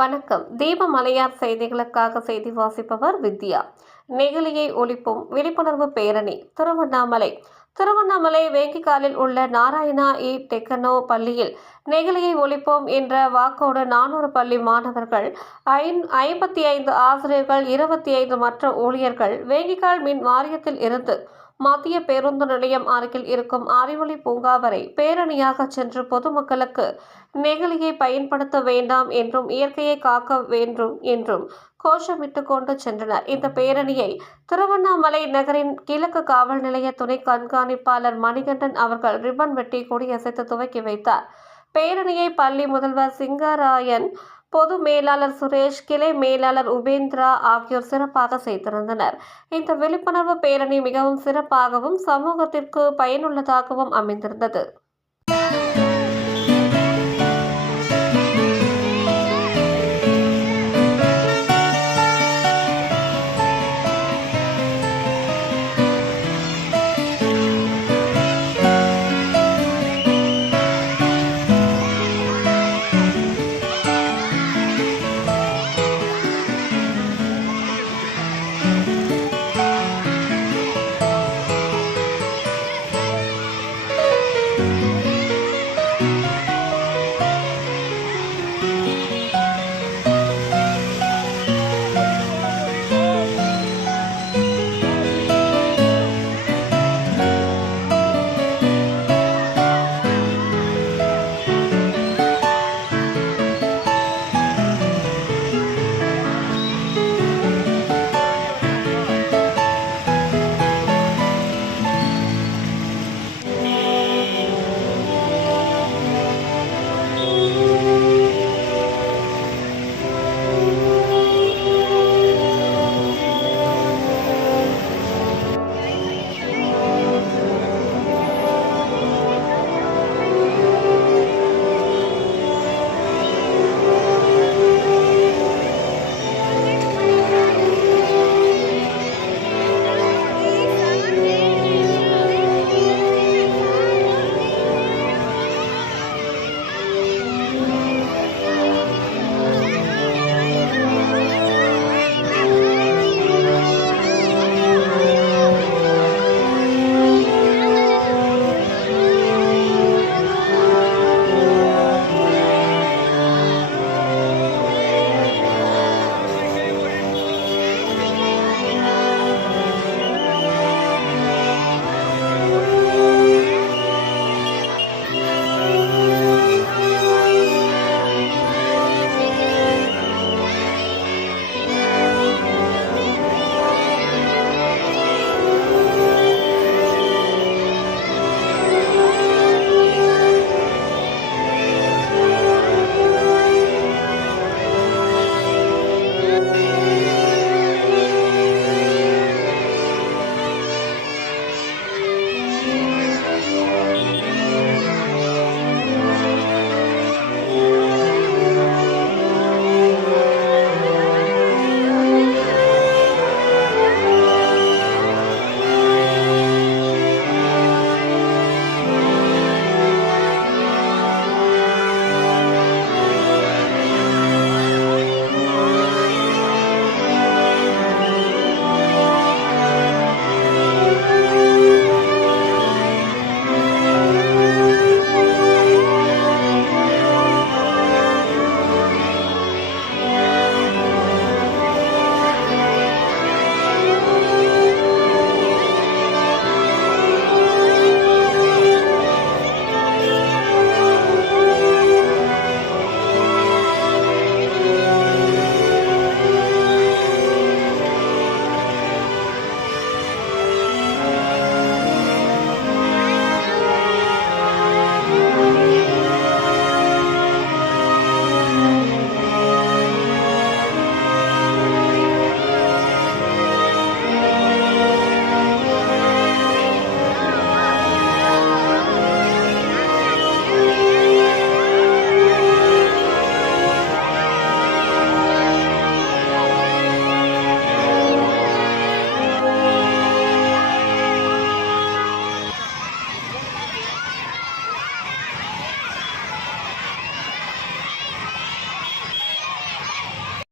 வணக்கம். தீப மலையார் செய்திகளுக்காக செய்தி வாசிப்பவர் வித்யா. நெகிழியை ஒழிப்போம் விழிப்புணர்வு பேரணி திருவண்ணாமலை. திருவண்ணாமலை வேங்கிக்காலில் உள்ள நாராயணா டெக்கனோ பள்ளியில் நெகிழியை ஒழிப்போம் என்ற வாக்கோடு 400 பள்ளி மாணவர்கள், 55 ஆசிரியர்கள், 25 மற்ற ஊழியர்கள் வேங்கிக்கால் மின் வாரியத்தில் இருந்து மத்திய பேருந்து நிலையம் அருகில் இருக்கும் அறிவொளி பூங்கா வரை பேரணியாக சென்று பொதுமக்களுக்கு நெகிழியை பயன்படுத்த வேண்டாம் என்றும் இயற்கையை காக்க வேண்டும் என்றும் கோஷமிட்டுக் கொண்டு சென்றனர். இந்த பேரணியை திருவண்ணாமலை நகரின் கிழக்கு காவல் நிலைய துணை கண்காணிப்பாளர் மணிகண்டன் அவர்கள் ரிப்பன் வெட்டி கொடியசைத்து துவக்கி வைத்தார். பேரணியை பள்ளி முதல்வர் சிங்கராயன், பொது மேலாளர் சுரேஷ், கிளை மேலாளர் உபேந்திரா ஆகியோர் சிறப்பாக செய்திருந்தனர். இந்த விழிப்புணர்வு பேரணி மிகவும் சிறப்பாகவும் சமூகத்திற்கு பயனுள்ளதாகவும் அமைந்திருந்தது.